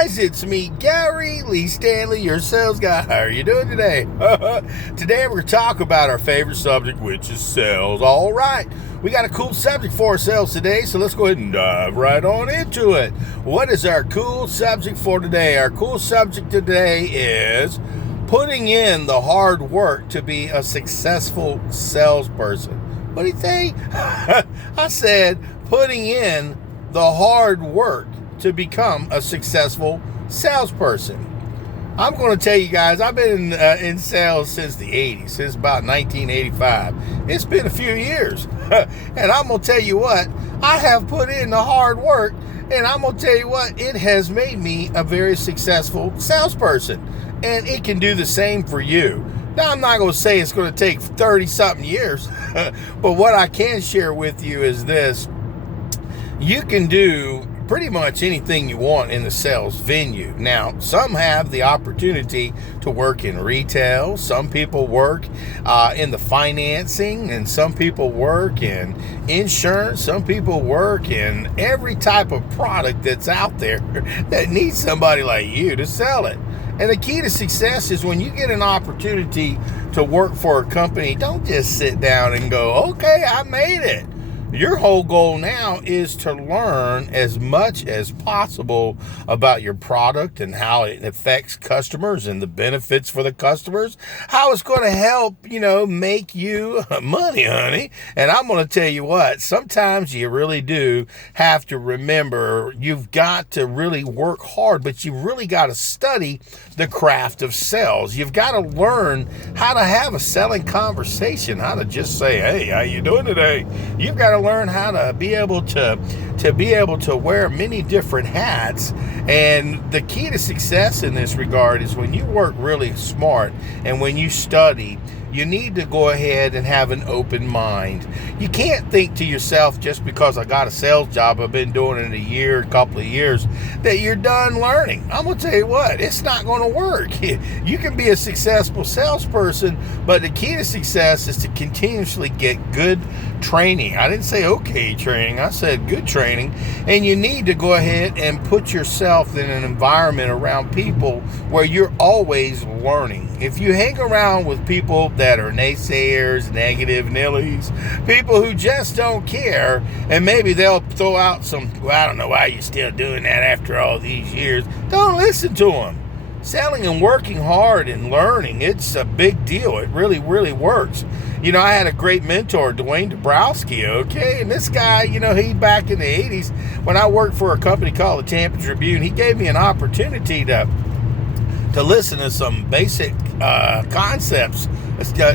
guys, it's me, Gary Lee Stanley, your sales guy. How are you doing today? Today we're going to talk about our favorite subject, which is sales. All right, we got a cool subject for sales today, so let's go ahead and dive right on into it. What is our cool subject for today? Our cool subject today is putting in the hard work to be a successful salesperson. What do you think? I said putting in the hard work to become a successful salesperson. I'm going to tell you guys, I've been in sales since the 80s, since about 1985. It's been a few years. And I'm going to tell you what, I have put in the hard work, and I'm going to tell you what, it has made me a very successful salesperson. And it can do the same for you. Now, I'm not going to say it's going to take 30-something years, but what I can share with you is this. You can do pretty much anything you want in the sales venue. Now, some have the opportunity to work in retail. Some people work in the financing, and some people work in insurance. Some people work in every type of product that's out there that needs somebody like you to sell it. And the key to success is when you get an opportunity to work for a company, don't just sit down and go, okay, I made it. Your whole goal now is to learn as much as possible about your product and how it affects customers and the benefits for the customers, how it's going to help, make you money, honey. And I'm going to tell you what, sometimes you really do have to remember you've got to really work hard, but you really got to study the craft of sales. You've got to learn how to have a selling conversation, how to just say, hey, how you doing today? You've got to learn how to be able to wear many different hats. And the key to success in this regard is when you work really smart and when you study, you need to go ahead and have an open mind. You can't think to yourself, just because I got a sales job, I've been doing it a couple of years, that you're done learning. I'm going to tell you what, it's not going to work. You can be a successful salesperson, but the key to success is to continuously get good training. I didn't say okay training, I said good training. And you need to go ahead and put yourself in an environment around people where you're always learning. If you hang around with people that are naysayers, negative Nillies, people who just don't care, and maybe they'll throw out some, well, I don't know why you're still doing that after all these years, don't listen to them. Selling and working hard and learning, it's a big deal. It really, really works. I had a great mentor, Dwayne Dabrowski, okay? And this guy, he back in the 80s, when I worked for a company called the Tampa Tribune, he gave me an opportunity to listen to some basic concepts,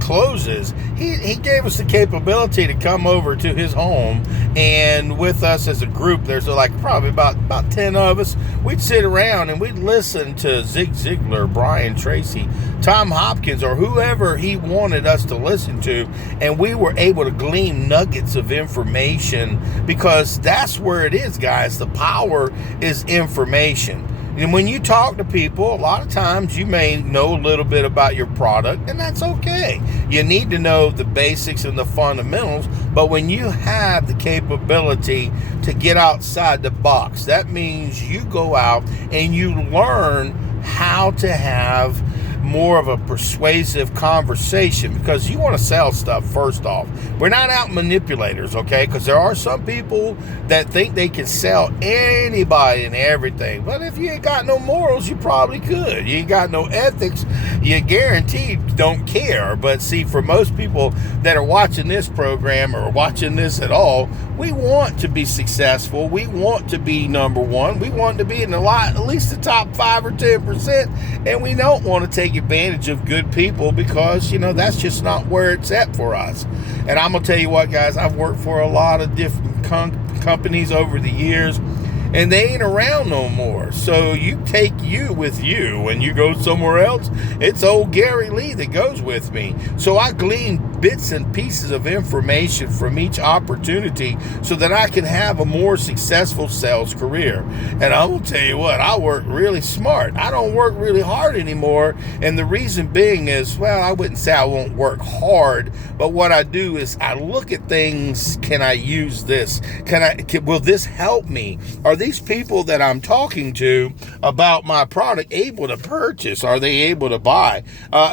closes. He gave us the capability to come over to his home, and with us as a group, there's probably about 10 of us. We'd sit around and we'd listen to Zig Ziglar, Brian Tracy, Tom Hopkins, or whoever he wanted us to listen to, and we were able to glean nuggets of information, because that's where it is, guys. The power is information. And when you talk to people, a lot of times you may know a little bit about your product, and that's okay. You need to know the basics and the fundamentals, but when you have the capability to get outside the box, that means you go out and you learn how to have more of a persuasive conversation, because you want to sell stuff first off. We're not out manipulators, okay? Because there are some people that think they can sell anybody and everything. But if you ain't got no morals, you probably could. You ain't got no ethics, you guaranteed don't care. But see, for most people that are watching this program or watching this at all, we want to be successful. We want to be number one. We want to be in at least the top 5 or 10%. And we don't want to take advantage of good people, because that's just not where it's at for us. And I'm gonna tell you what, guys, I've worked for a lot of different companies over the years, and they ain't around no more. So you take you with you when you go somewhere else. It's old Gary Lee that goes with me. So I glean bits and pieces of information from each opportunity so that I can have a more successful sales career. And I will tell you what, I work really smart. I don't work really hard anymore. And the reason being is, well, I wouldn't say I won't work hard, but what I do is I look at things. Can I use this? Will this help me? Are these people that I'm talking to about my product able to purchase? Are they able to buy?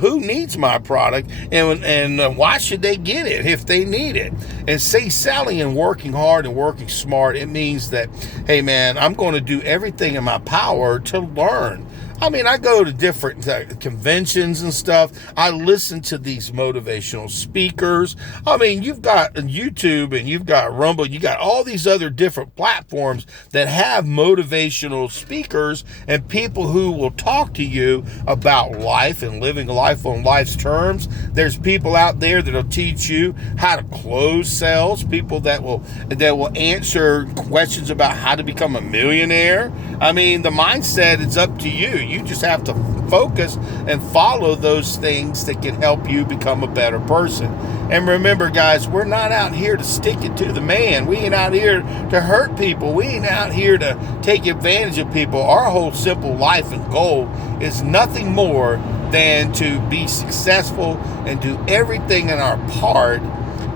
Who needs my product? And why should they get it if they need it? And say selling and working hard and working smart, it means that, hey man, I'm going to do everything in my power to learn. I mean, I go to different conventions and stuff. I listen to these motivational speakers. I mean, you've got YouTube and you've got Rumble. You got all these other different platforms that have motivational speakers and people who will talk to you about life and living life on life's terms. There's people out there that'll teach you how to close sales, people that will answer questions about how to become a millionaire. I mean, the mindset is up to you. You just have to focus and follow those things that can help you become a better person. And remember, guys, we're not out here to stick it to the man. We ain't out here to hurt people. We ain't out here to take advantage of people. Our whole simple life and goal is nothing more than to be successful and do everything in our part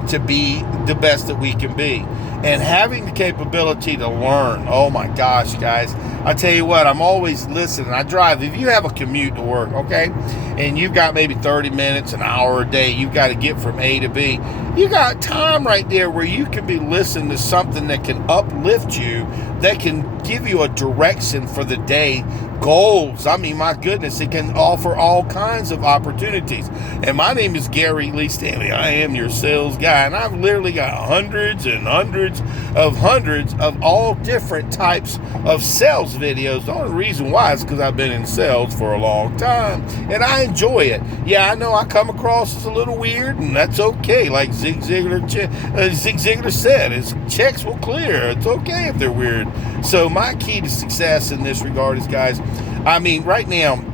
to be the best that we can be. And having the capability to learn. Oh my gosh, guys. I tell you what, I'm always listening. I drive. If you have a commute to work, okay, and you've got maybe 30 minutes, an hour a day, you've got to get from A to B, you got time right there where you can be listening to something that can uplift you, that can give you a direction for the day, goals. I mean, my goodness, it can offer all kinds of opportunities. And my name is Gary Lee Stanley. I am your sales guy, and I've literally got hundreds and hundreds of all different types of sales videos. The only reason why is because I've been in sales for a long time, and I enjoy it. Yeah, I know I come across as a little weird, and that's okay. Like Zig Ziglar said, his checks will clear. It's okay if they're weird. So my key to success in this regard is, guys, I mean, right now,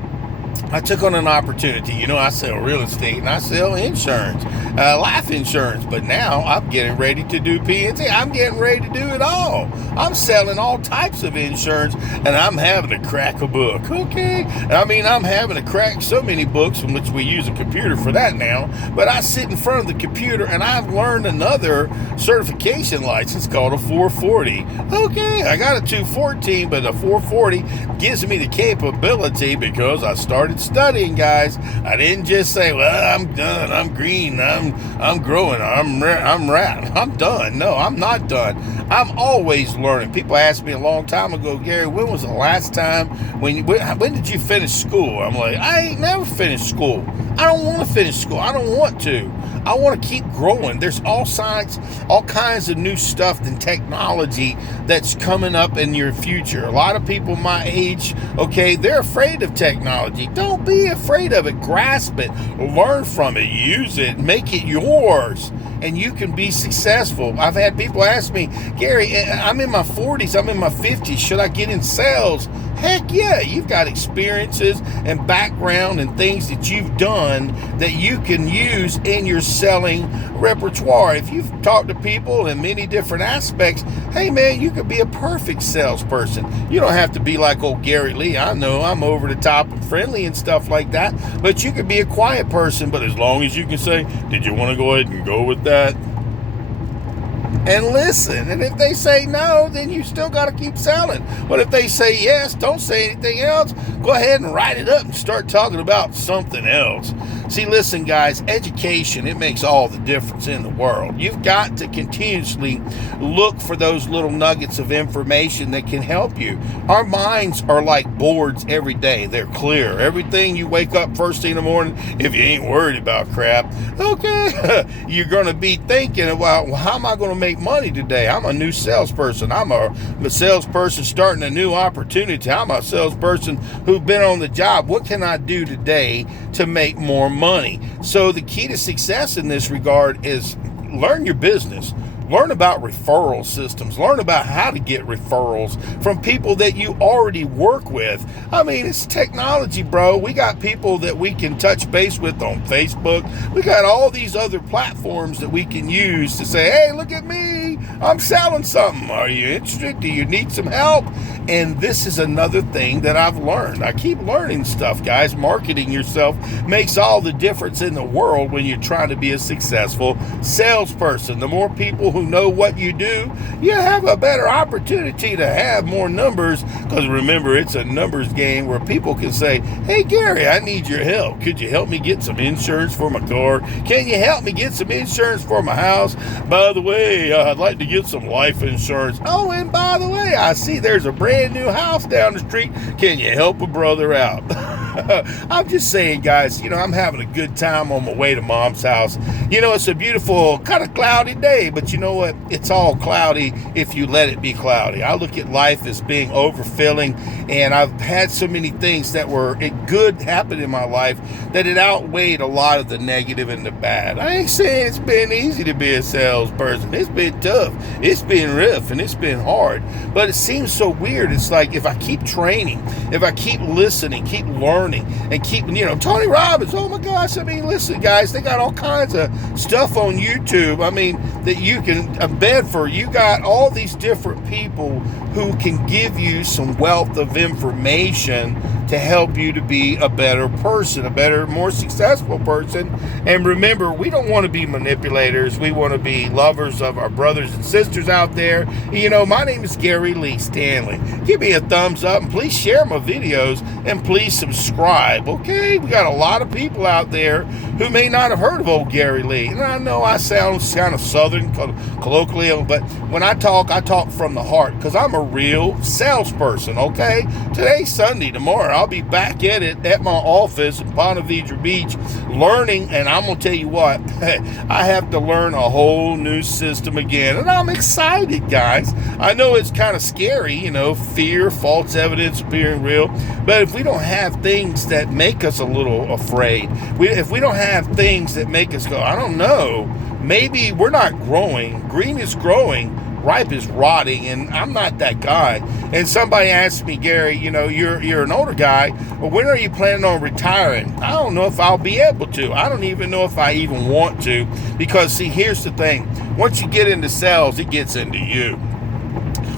I took on an opportunity. You know, I sell real estate and I sell insurance, life insurance. But now I'm getting ready to do PNC. I'm getting ready to do it all. I'm selling all types of insurance, and I'm having to crack a book. Okay, I mean, I'm having to crack so many books, in which we use a computer for that now. But I sit in front of the computer and I've learned another certification license called a 440. Okay, I got a 214, but a 440 gives me the capability, because I started studying, guys. I didn't just say, well, I'm done, I'm green, I'm growing, I'm done. No, I'm not done. I'm always learning. People asked me a long time ago, Gary, when was the last time when did you finish school? I'm like, I ain't never finished school. I don't want to finish school. I don't want to. I want to keep growing. There's all kinds of new stuff and technology that's coming up in your future. A lot of people my age, okay, they're afraid of technology. Don't be afraid of it. Grasp it. Learn from it. Use it. Make it yours. And you can be successful. I've had people ask me, Gary, I'm in my 40s, I'm in my 50s. Should I get in sales? Heck yeah, you've got experiences and background and things that you've done that you can use in your selling repertoire. If you've talked to people in many different aspects, hey man, you could be a perfect salesperson. You don't have to be like old Gary Lee. I know I'm over the top and friendly and stuff like that, but you could be a quiet person. But as long as you can say, did you want to go ahead and go with that? And listen. And if they say no, then you still got to keep selling. But if they say yes, don't say anything else. Go ahead and write it up and start talking about something else. See, listen, guys, education, it makes all the difference in the world. You've got to continuously look for those little nuggets of information that can help you. Our minds are like boards every day. They're clear. Everything you wake up first thing in the morning, if you ain't worried about crap, okay, you're going to be thinking about, well, how am I going to make money today? I'm a new salesperson. I'm a salesperson starting a new opportunity. I'm a salesperson who's been on the job. What can I do today to make more money? So the key to success in this regard is learn your business, Learn about referral systems. Learn about how to get referrals from people that you already work with. I mean, it's technology, bro. We got people that we can touch base with on Facebook. We got all these other platforms that we can use to say, hey, look at me. I'm selling something. Are you interested? Do you need some help? And this is another thing that I've learned. I keep learning stuff, guys. Marketing yourself makes all the difference in the world when you're trying to be a successful salesperson. The more people who know what you do, you have a better opportunity to have more numbers, because remember, it's a numbers game where people can say, hey, Gary, I need your help. Could you help me get some insurance for my car? Can you help me get some insurance for my house? By the way, I'd like to get some life insurance. Oh, and by the way, I see there's a brand new house down the street. Can you help a brother out? I'm just saying, guys, I'm having a good time on my way to Mom's house. It's a beautiful, kind of cloudy day, but you know what? It's all cloudy if you let it be cloudy. I look at life as being overfilling, and I've had so many things that were good happen in my life that it outweighed a lot of the negative and the bad. I ain't saying it's been easy to be a salesperson. It's been tough. It's been rough, and it's been hard. But it seems so weird. It's like if I keep training, if I keep listening, keep learning, and keep, Tony Robbins, oh my gosh, listen, guys, they got all kinds of stuff on YouTube, that you can embed for. You got all these different people who can give you some wealth of information to help you to be a better person, a better, more successful person. And remember, we don't want to be manipulators. We want to be lovers of our brothers and sisters out there. My name is Gary Lee Stanley. Give me a thumbs up, and please share my videos, and please subscribe, okay? We got a lot of people out there who may not have heard of old Gary Lee. And I know I sound kind of southern, colloquial, but when I talk from the heart, because I'm a real salesperson, okay? Today's Sunday. Tomorrow I'll be back at it at my office in Ponte Vedra Beach learning, and I'm going to tell you what, I have to learn a whole new system again, and I'm excited, guys. I know it's kind of scary, fear, false evidence appearing real, but if we don't have things that make us a little afraid, if we don't have things that make us go, I don't know, maybe we're not growing. Green is growing, ripe is rotting, and I'm not that guy. And somebody asked me, Gary, you're an older guy, but when are you planning on retiring? I don't know if I'll be able to. I don't even know if I even want to, because see, here's the thing. Once you get into sales, it gets into you.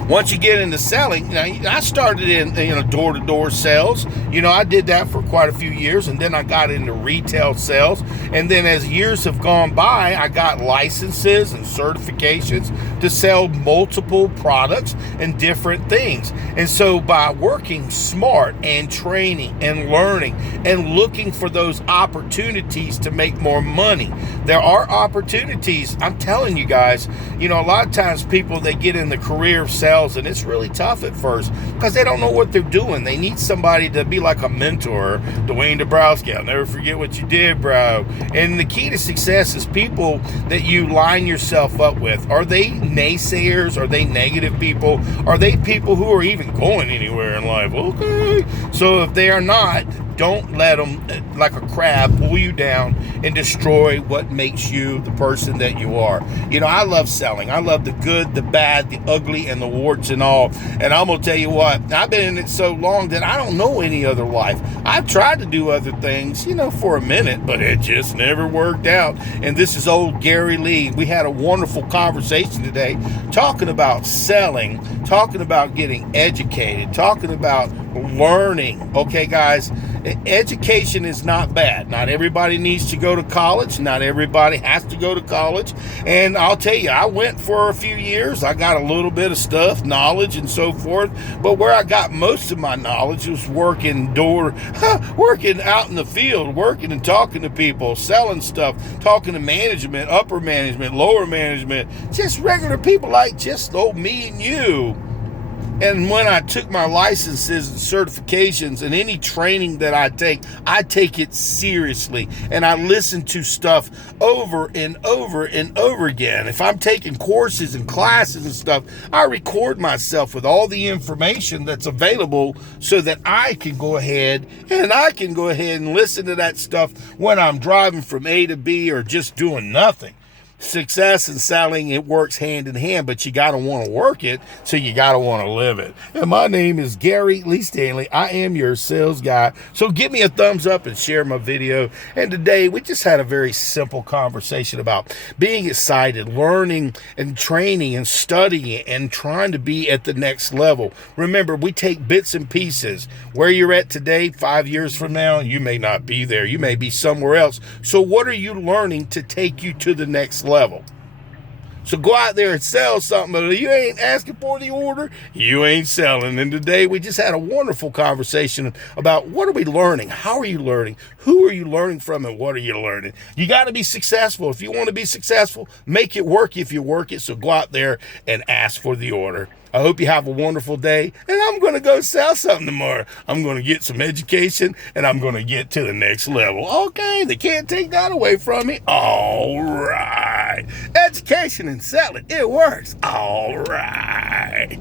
Once you get into selling, I started in door-to-door sales. I did that for quite a few years, and then I got into retail sales. And then as years have gone by, I got licenses and certifications to sell multiple products and different things. And so by working smart and training and learning and looking for those opportunities to make more money, there are opportunities. I'm telling you guys, a lot of times people, they get in the career of sales, and it's really tough at first because they don't know what they're doing. They need somebody to be like a mentor. Dwayne Dabrowski, I'll never forget what you did, bro. And the key to success is people that you line yourself up with. Are they naysayers? Are they negative people? Are they people who are even going anywhere in life? Okay. So if they are not, don't let them, like a crab, pull you down and destroy what makes you the person that you are. I love selling. I love the good, the bad, the ugly, and the warts and all. And I'm going to tell you what, I've been in it so long that I don't know any other life. I've tried to do other things, for a minute, but it just never worked out. And this is old Gary Lee. We had a wonderful conversation today talking about selling, talking about getting educated, talking about learning. Okay, guys, education is not bad. Not everybody needs to go to college. Not everybody has to go to college. And I'll tell you, I went for a few years. I got a little bit of stuff, knowledge and so forth. But where I got most of my knowledge was working out in the field, working and talking to people, selling stuff, talking to management, upper management, lower management, just regular people like just me and you. And when I took my licenses and certifications and any training that I take it seriously. And I listen to stuff over and over and over again. If I'm taking courses and classes and stuff, I record myself with all the information that's available so that I can go ahead and listen to that stuff when I'm driving from A to B or just doing nothing. Success and selling, it works hand in hand, but you got to want to work it, so you got to want to live it. And my name is Gary Lee Stanley. I am your sales guy. So give me a thumbs up and share my video. And today we just had a very simple conversation about being excited, learning and training and studying and trying to be at the next level. Remember, we take bits and pieces. Where you're at today, 5 years from now, you may not be there. You may be somewhere else. So what are you learning to take you to the next level? So go out there and sell something, but you ain't asking for the order, you ain't selling. And today we just had a wonderful conversation about what are we learning? How are you learning? Who are you learning from, and what are you learning? You got to be successful. If you want to be successful, make it work if you work it. So go out there and ask for the order. I hope you have a wonderful day, and I'm going to go sell something tomorrow. I'm going to get some education, and I'm going to get to the next level. Okay, they can't take that away from me. All right. Education and selling, it works. All right.